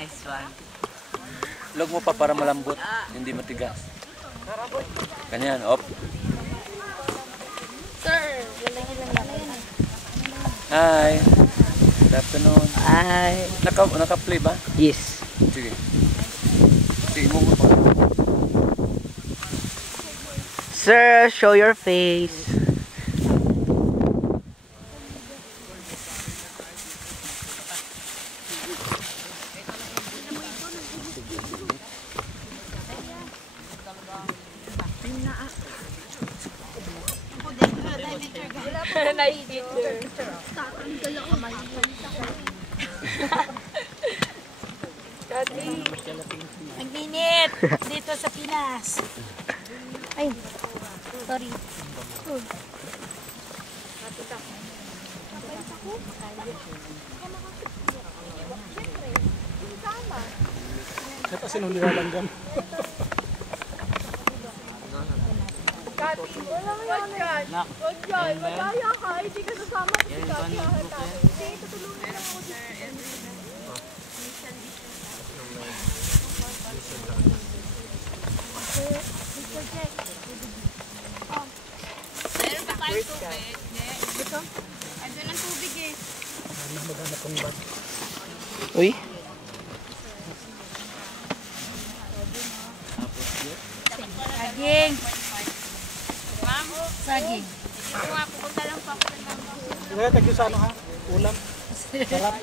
Nice one. Log mo pa para malambot, hindi matigas. Ganyan, op. Sir, lalagyan lang natin. Hi. Good afternoon. Ay. Naka-play ba? Yes. Sige. Sige mo pa. Sir, show your face. Nag-init dito sa Pinas. Ay, sorry. Ito sinong nilalanggam. Wag yan, magaya ka, hindi ka sasama sa Kati. Hindi, tutulungan lang ako dito. Meron pa tayong tubig. Ito? Andun ang tubig eh. Maghanap kong bag. Uy. Saging. Ma'am? Saging. Dito nga, pupunta lang pa ako ng mama. Kaya tagyo sa ano ha? Ulam. Sarap.